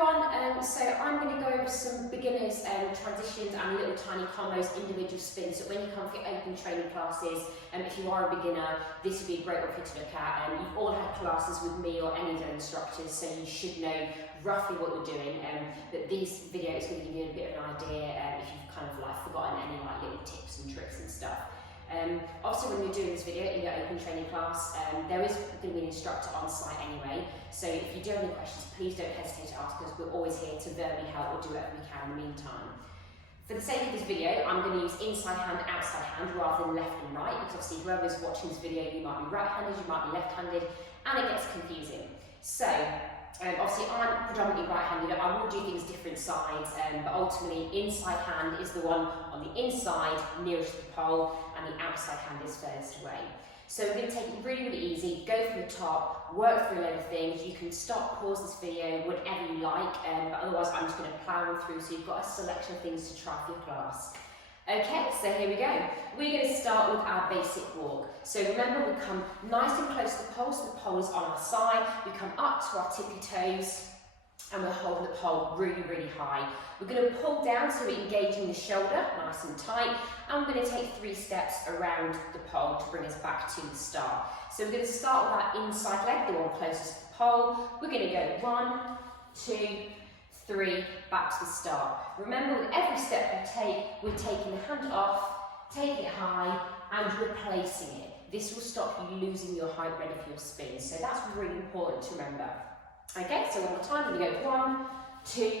everyone, so I'm going to go over some beginners transitions and little tiny combos, individual spins, so when you come for your open training classes, if you are a beginner, this would be a great one for you to look at. You've all had classes with me or any of the instructors, so you should know roughly what you're doing, but this video is going to give you a bit of an idea if you've kind of forgotten any little tips and tricks and stuff. Obviously when you're doing this video in your open training class, there is going to be an instructor on site anyway, so if you do have any questions, please don't hesitate to ask us. We're always here to verbally help or do whatever we can in the meantime. For the sake of this video, I'm going to use inside hand, outside hand rather than left and right, because obviously whoever's watching this video, you might be right-handed, you might be left-handed, and it gets confusing. So, obviously I'm predominantly right-handed, I will do things different sides, but ultimately inside hand is the one on the inside nearest to the pole, and the outside hand is furthest away. So we're going to take it really, really easy, go from the top, work through a load of things. You can stop, pause this video, whatever you like, but otherwise I'm just going to plough them through so you've got a selection of things to try for your class. Okay, so here we go. We're going to start with our basic walk. So remember, we come nice and close to the pole, so the pole is on our side. We come up to our tippy toes, and we're holding the pole really, really high. We're going to pull down so we're engaging the shoulder, nice and tight, and we're going to take 3 steps around the pole to bring us back to the start. So we're going to start with our inside leg, the one closest to the pole. We're going to go 1, 2, 3, back to the start. Remember, with every step we take, we're taking the hand off, taking it high, and replacing it. This will stop you losing your height ready for your spin, so that's really important to remember. Okay, so one more time, we're going to go 1, 2,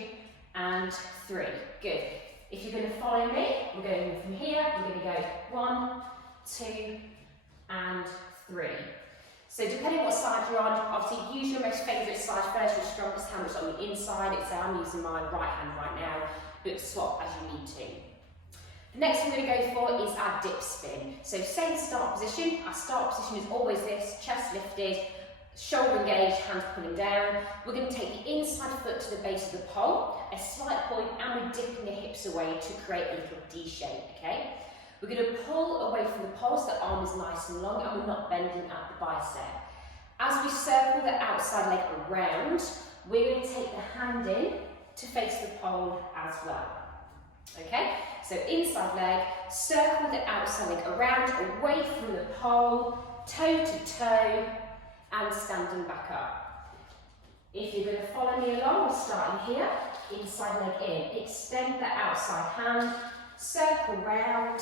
and 3. Good. If you're going to follow me, we're going from here, we're going to go 1, 2, and 3. So depending on what side you're on, obviously use your most favourite side first, your strongest hand is on the inside. So I'm using my right hand right now, but swap as you need to. The next thing we're going to go for is our dip spin. So same start position. Our start position is always this, chest lifted, shoulder engaged, hands pulling down. We're going to take the inside foot to the base of the pole, a slight point, and we're dipping the hips away to create a little D shape, okay? We're going to pull away from the pole so the arm is nice and long and we're not bending at the bicep. As we circle the outside leg around, we're going to take the hand in to face the pole as well. Okay, so inside leg, circle the outside leg around, away from the pole, toe to toe, and standing back up. If you're going to follow me along, we're starting here, inside leg in. Extend the outside hand, circle round,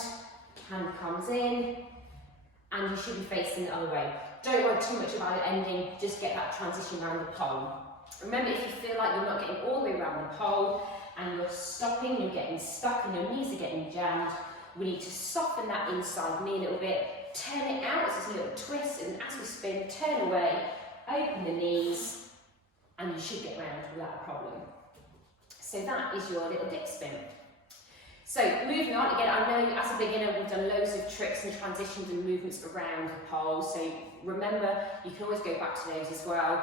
hand comes in, and you should be facing the other way. Don't worry too much about it ending, just get that transition around the pole. Remember, if you feel like you're not getting all the way around the pole, and you're stopping, you're getting stuck, and your knees are getting jammed, we need to soften that inside knee a little bit, turn it out, it's a little twist, and as we spin, turn away, open the knees, and you should get round without a problem. So that is your little dip spin. So moving on, again, I know as a beginner we've done loads of tricks and transitions and movements around the pole, so remember, you can always go back to those as well.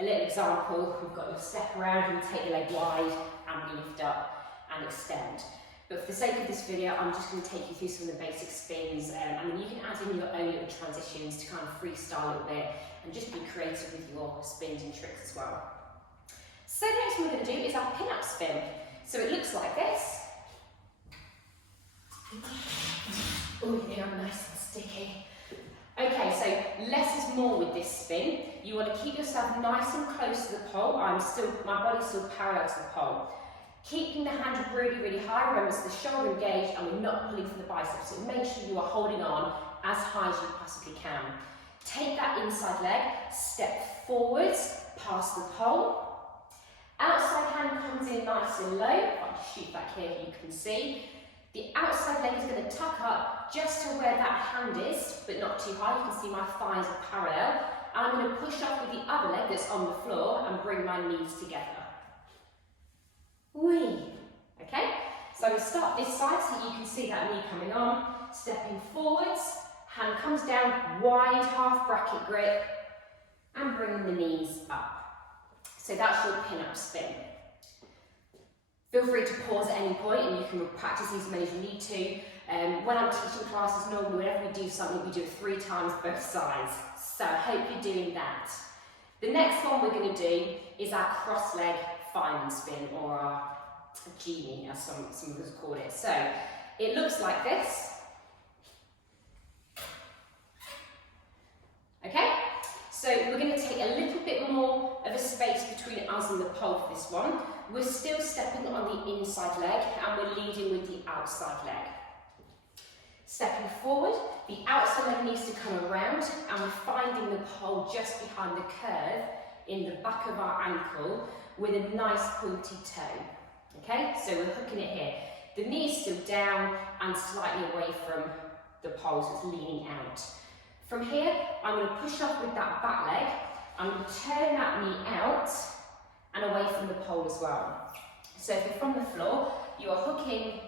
A little example, we've got your step around, and take the leg wide, and lift up and extend. But for the sake of this video, I'm just going to take you through some of the basic spins, and then you can add in your own little transitions to kind of freestyle a little bit, and just be creative with your spins and tricks as well. So the next one we're going to do is our pin-up spin. So it looks like this. Oh, yeah, nice and sticky. Okay, so less is more with this spin. You want to keep yourself nice and close to the pole. My body's still parallel to the pole. Keeping the hand really, really high. Remember, it's the shoulder engaged and we're not pulling from the biceps. So make sure you are holding on as high as you possibly can. Take that inside leg, step forwards, past the pole. Outside hand comes in nice and low. I'll just shoot back here so you can see. The outside leg is going to tuck up just to where that hand is, but not too high. You can see my thighs are parallel. And I'm going to push up with the other leg that's on the floor and bring my knees together. Whee! Okay, so I'm going to start this side so you can see that knee coming on. Stepping forwards, hand comes down, wide half bracket grip, and bringing the knees up. So that's your pin-up spin. Feel free to pause at any point and you can practice these as many as you need to. When I'm teaching classes, normally whenever we do something, we do it 3 times both sides. So I hope you're doing that. The next one we're going to do is our cross leg fireman spin, or our genie, as some of us call it. So it looks like this. Okay, so we're going to take a little bit more of a space between us and the pole for this one. We're still stepping on the inside leg and we're leading with the outside leg. Stepping forward, the outside leg needs to come around and we're finding the pole just behind the curve in the back of our ankle with a nice pointy toe. Okay, so we're hooking it here. The knee is still down and slightly away from the pole, so it's leaning out. From here, I'm going to push off with that back leg. I'm going to turn that knee out and away from the pole as well. So if you're from the floor, you are hooking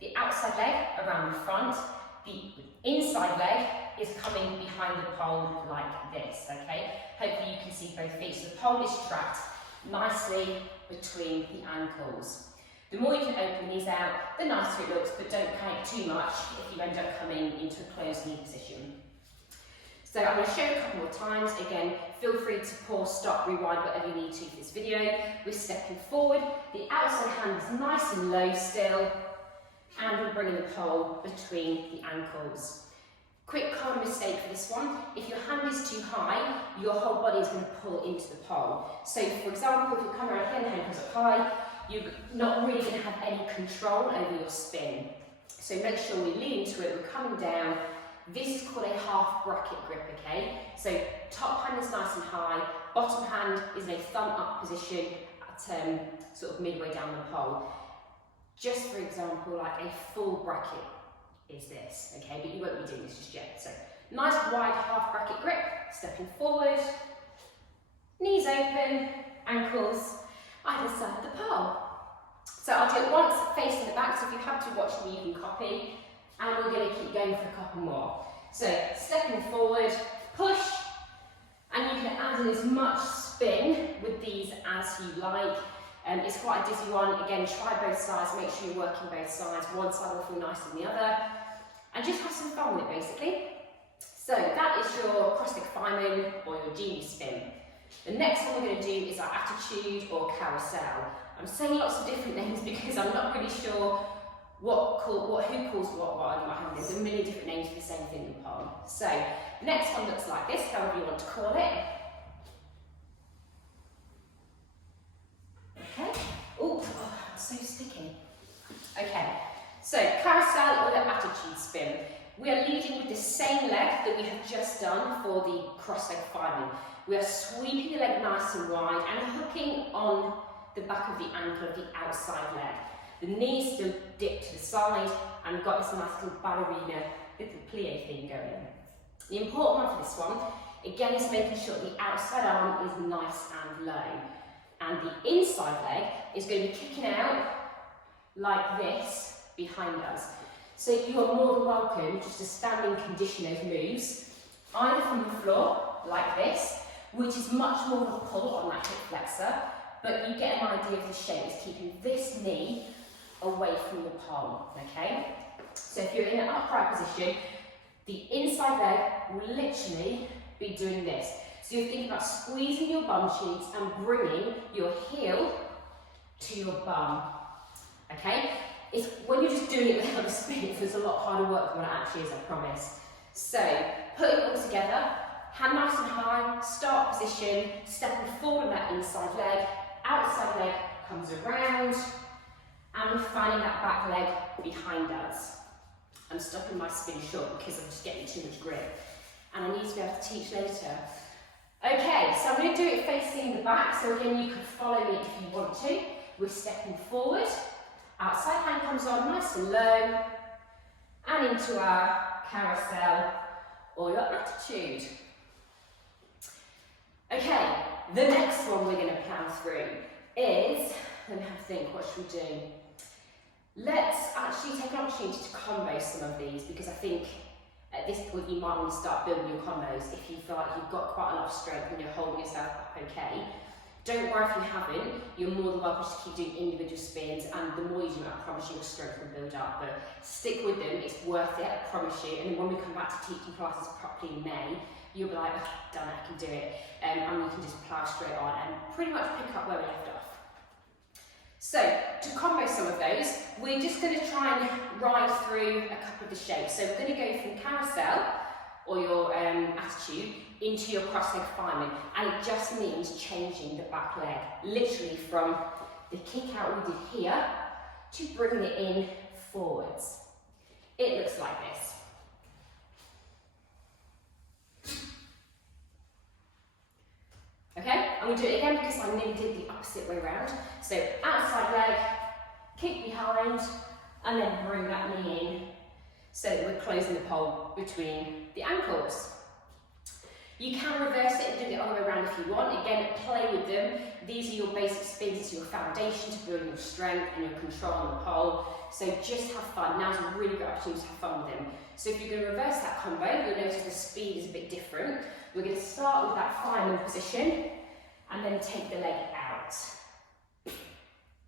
the outside leg around the front. The inside leg is coming behind the pole like this, okay? Hopefully you can see both feet. So the pole is trapped nicely between the ankles. The more you can open the knees out, the nicer it looks, but don't panic too much if you end up coming into a closed knee position. So I'm going to show you a couple more times. Again, feel free to pause, stop, rewind, whatever you need to for this video. We're stepping forward. The outside hand is nice and low still. And we're bringing the pole between the ankles. Quick common mistake for this one. If your hand is too high, your whole body is going to pull into the pole. So for example, if you come around here and the hand comes up high, you're not really going to have any control over your spin. So make sure we lean into it, we're coming down. This is called a half bracket grip, okay? So top hand is nice and high, bottom hand is in a thumb up position at sort of midway down the pole. Just for example, like a full bracket is this, okay? But you won't be doing this just yet. So nice wide half bracket grip, stepping forward, knees open, ankles either side of the pole. So I'll do it once facing the back, so if you have to watch me, you can copy. And we're going to keep going for a couple more. So stepping forward, push, and you can add in as much spin with these as you like. It's quite a dizzy one. Again, try both sides, make sure you're working both sides. One side will feel nicer than the other. And just have some fun with it, basically. So that is your cross leg fireman or your genie spin. The next one we're going to do is our attitude or carousel. I'm saying lots of different names because I'm not really sure who calls what. There's a million different names for the same thing in the pole. So the next one looks like this, however you want to call it. Okay. Oh, it's so sticky. Okay. So carousel or the attitude spin. We are leading with the same leg that we have just done for the cross leg fireman. We are sweeping the leg nice and wide and hooking on the back of the ankle of the outside leg. The knees still dip to the side and we've got this nice little ballerina, little plie thing going. The important one for this one, again, is making sure the outside arm is nice and low. And the inside leg is going to be kicking out like this behind us. So you are more than welcome just to stand and condition those moves, either from the floor, like this, which is much more of a pull on that hip flexor, but you get an idea of the shape. It's keeping this knee away from the pole, okay? So if you're in an upright position, the inside leg will literally be doing this. So you're thinking about squeezing your bum cheeks and bringing your heel to your bum, okay? It's when you're just doing it without a spin, it feels a lot harder work than what it actually is, I promise. So putting it all together, hand nice and high, start position, stepping forward on that inside leg, outside leg comes around, and we're finding that back leg behind us. I'm stopping my spin short because I'm just getting too much grip. And I need to be able to teach later. Okay, so I'm going to do it facing the back. So again, you can follow me if you want to. We're stepping forward. Outside hand comes on nice and low. And into our carousel or your attitude. Okay, the next one we're going to plow through is, let me have a think, what should we do? Let's actually take an opportunity to combo some of these because I think at this point you might want to start building your combos if you feel like you've got quite a lot of strength and you're holding yourself up okay. Don't worry if you haven't, you're more than welcome to keep doing individual spins, and the more you do it, I promise you your strength will build up, but stick with them, it's worth it, I promise you. And when we come back to teaching classes properly in May, you'll be like, oh, done it, I can do it. And you can just plough straight on and pretty much pick up where we left off. So, to combo some of those, we're just going to try and ride through a couple of the shapes. So we're going to go from carousel, or your attitude, into your cross leg fireman. And it just means changing the back leg, literally from the kick out we did here, to bringing it in forwards. It looks like this. Okay, I'm going to do it again because I nearly did the opposite way around. So outside leg, kick behind, and then bring that knee in so that we're closing the pole between the ankles. You can reverse it and do it the other way around if you want. Again, play with them. These are your basic spins, it's your foundation to build your strength and your control on the pole. So just have fun. Now's a really good opportunity to have fun with them. So if you're going to reverse that combo, you'll notice the speed is a bit different. We're going to start with that fireman position and then take the leg out.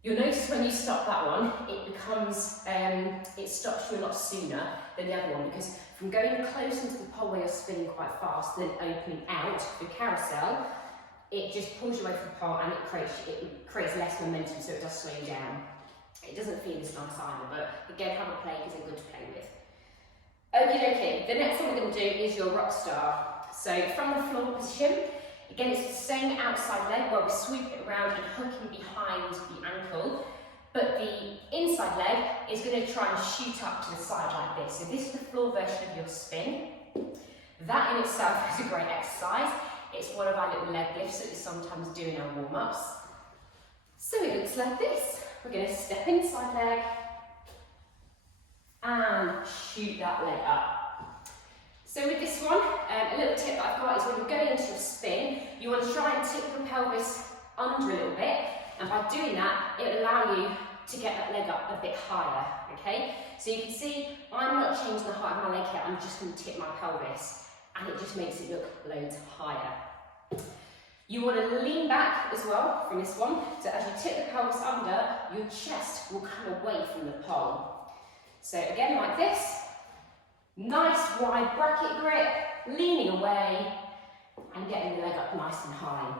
You'll notice when you stop that one, it becomes, it stops you a lot sooner than the other one, because from going close into the pole where you're spinning quite fast, then opening out the carousel, it just pulls you away from the pole and it creates less momentum, so it does slow you down. It doesn't feel as nice either, but again, have a play because they're good to play with. Okie dokie, the next one we're going to do is your rock star. So from the floor position, again, it's the same outside leg where we sweep it around and hooking behind the ankle, but the inside leg is going to try and shoot up to the side like this. So this is the floor version of your spin. That in itself is a great exercise. It's one of our little leg lifts that we sometimes do in our warm-ups. So it looks like this. We're going to step inside leg and shoot that leg up. So with this one, a little tip that I've got is when you're going into your spin, you want to try and tip the pelvis under a little bit, and by doing that, it'll allow you to get that leg up a bit higher, okay? So you can see, I'm not changing the height of my leg here, I'm just going to tip my pelvis, and it just makes it look loads higher. You want to lean back as well from this one, so as you tip the pelvis under, your chest will come away from the pole. So again, like this, nice wide bracket grip, leaning away, and getting the leg up nice and high.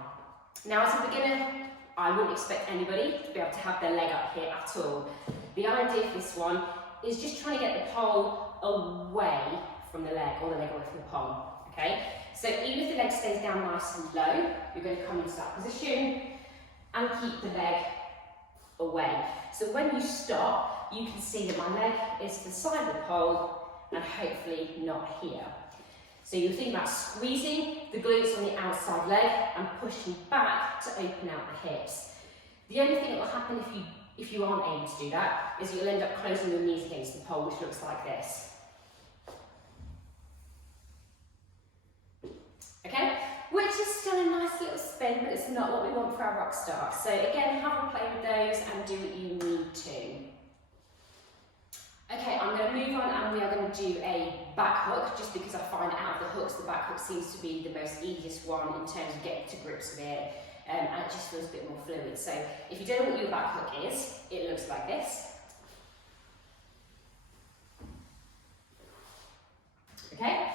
Now as a beginner, I wouldn't expect anybody to be able to have their leg up here at all. The idea for this one is just trying to get the pole away from the leg, or the leg away from the pole, okay? So even if the leg stays down nice and low, you're going to come into that position and keep the leg away. So when you stop, you can see that my leg is to the side of the pole and hopefully not here. So you think about squeezing the glutes on the outside leg and pushing back to open out the hips. The only thing that will happen if you aren't able to do that is you'll end up closing your knees against the pole, which looks like this. Okay, which is still a nice little spin, but it's not what we want for our rock star. So again, have a play with those and do what you need to. Okay, I'm going to move on and we are going to do a back hook, just because I find out of the hooks, the back hook seems to be the most easiest one in terms of getting to grips with it, and it just feels a bit more fluid. So if you don't know what your back hook is, it looks like this. Okay?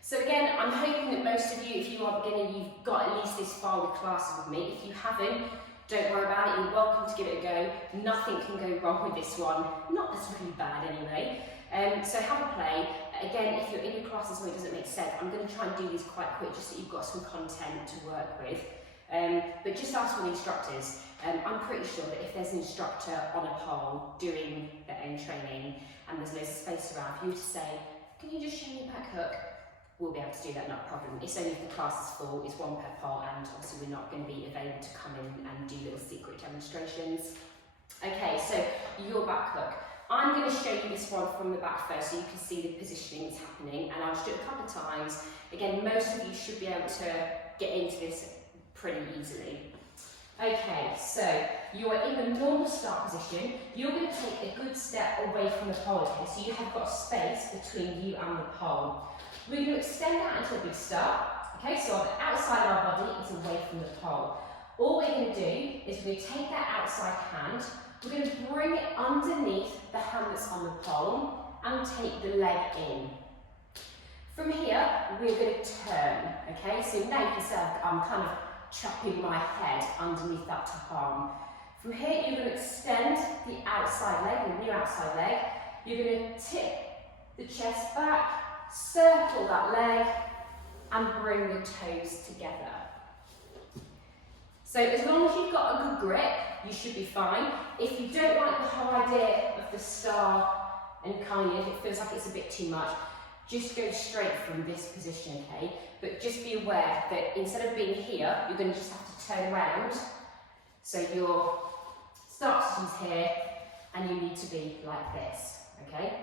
So again, I'm hoping that most of you, if you are a beginner, you've got at least this far with classes with me. If you haven't, don't worry about it, you're welcome to give it a go. Nothing can go wrong with this one. Not that's really bad anyway. So have a play. Again, if you're in your classes where it doesn't make sense, I'm going to try and do these quite quick just so you've got some content to work with. But just ask for the instructors. I'm pretty sure that if there's an instructor on a pole doing their own training and there's loads of space around, for you to say, can you just show me a back hook? We'll be able to do that, not a problem. It's only if the class is full, it's one per pole, and obviously we're not going to be available to come in and do little secret demonstrations. Okay, so your back hook. I'm going to show you this one from the back first so you can see the positioning that's happening, and I'll just do it a couple of times. Again, most of you should be able to get into this pretty easily. Okay, so you're in the normal start position. You're going to take a good step away from the pole here, so you have got space between you and the pole. We're going to extend that into a big start. Okay, so the outside of our body is away from the pole. All we're going to do is we're going to take that outside hand, we're going to bring it underneath the hand that's on the pole and take the leg in. From here, we're going to turn, okay? So now you can see I'm kind of trapping my head underneath that top arm. From here, you're going to extend the outside leg, the new outside leg. You're going to tip the chest back, circle that leg, and bring the toes together. So as long as you've got a good grip, you should be fine. If you don't like the whole idea of the star and kind of, it feels like it's a bit too much, just go straight from this position, okay? But just be aware that instead of being here, you're going to just have to turn around. So your start position's here, and you need to be like this, okay?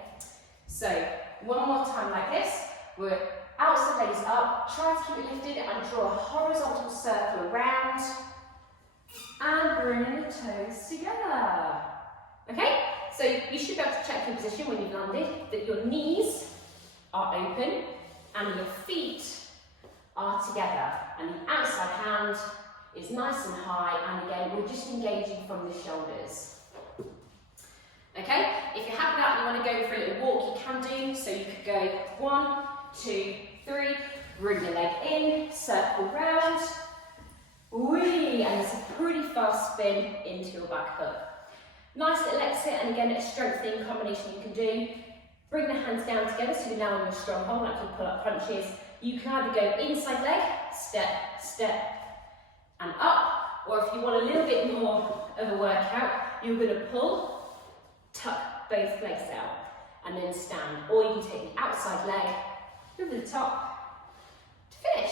So one more time like this. We're outside legs up, try to keep it lifted and draw a horizontal circle around. And bring the toes together. Okay? So you should be able to check your position when you've landed, that your knees are open and your feet are together. And the outside hand is nice and high, and again, we're just engaging from the shoulders. Okay? If you're happy that, you want to go for a little walk, you can do. So you could go 1, 2, 3, bring the leg in, circle round. Whee! And it's a pretty fast spin into your back hook. Nice little exit, and again, a strengthening combination you can do. Bring the hands down together so you're now on your strong hold, like your pull-up punches. You can either go inside leg, step, step, and up, or if you want a little bit more of a workout, you're going to pull, tuck both legs out, and then stand. Or you can take the outside leg over the top to finish.